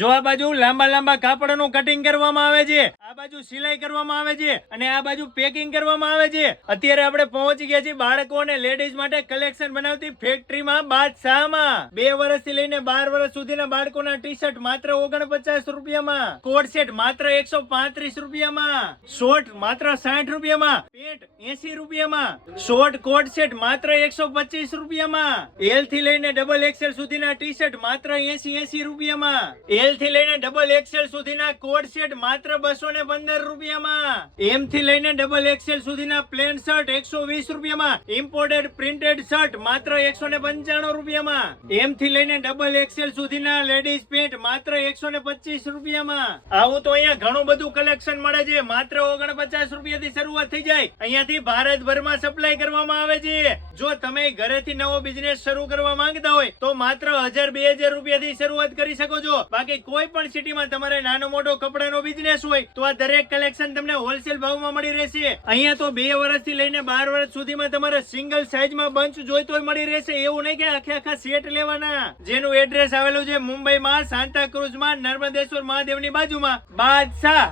જો આ બાજુ લાંબા લાંબા કાપડનું કટિંગ કરવામાં આવે છે, આ બાજુ સિલાઈ કરવામાં આવે છે અને આ બાજુ પેકિંગ કરવામાં આવે છે. અત્યારે આપણે પહોંચી ગયા છીએ બાળકો અને લેડીઝ માટે કલેક્શન બનાવતી ફેક્ટરીમાં બાદશાહમાં. 2 વર્ષથી લઈને 12 વર્ષ સુધીના બાળકોના ટી શર્ટ માત્ર 49 રૂપિયામાં, કોટ સેટ માત્ર 135 રૂપિયામાં, શોર્ટ માત્ર 60 રૂપિયામાં, પેન્ટ 80 રૂપિયામાં, શોર્ટ કોટ સેટ માત્ર 125 રૂપિયામાં, એલ થી લઈને ડબલ એક્સેલ સુધીના ટી શર્ટ માત્ર 80 રૂપિયામાં, એલ થી લઈને ડબલ એક્સેલ સુધીના કોટ સેટ માત્ર 215 રૂપિયામાં, એમ થી લઈને ડબલ એક્સેલ સુધીના પ્લેન શર્ટ 120 રૂપિયામાં, ઇમ્પોર્ટેડ પ્રિન્ટેડ શર્ટ માત્ર 195 રૂપિયામાં, એમ થી લઈને ડબલ એક્સેલ સુધીના લેડીઝ પેન્ટ માત્ર 125 રૂપિયામાં. આવું તો અહીંયા ઘણું બધું કલેક્શન મળે છે. માત્ર 49 રૂપિયાથી શરૂઆત થઈ જાય. અહીંયાથી ભારતભરમાં સપ્લાય કરવામાં આવે છે. જો તમે ઘરેથી નવો બિઝનેસ શરૂ કરવા માંગતા હોય તો માત્ર 1000-2000 રૂપિયાથી શરૂઆત કરી શકો છો. બાકી કોઈ પણ સિટીમાં તમારે નાનો મોટો કપડાનો બિઝનેસ હોય તો આ દરેક કલેક્શન તમને હોલસેલ ભાવમાં મળી રહેશે. અહીંયા તો 2 વર્ષથી લઈને 12 વર્ષ સુધીમાં તમારે સિંગલ સાઈઝમાં બંચ જોઈતો હોય મળી રહેશે. એવું નહીં કે આખા સેટ લેવાના. જેનું એડ્રેસ આવેલું છે મુંબઈમાં સાંતા ક્રુઝમાં નર્મદેશ્વર મહાદેવની બાજુમાં બાદશાહ.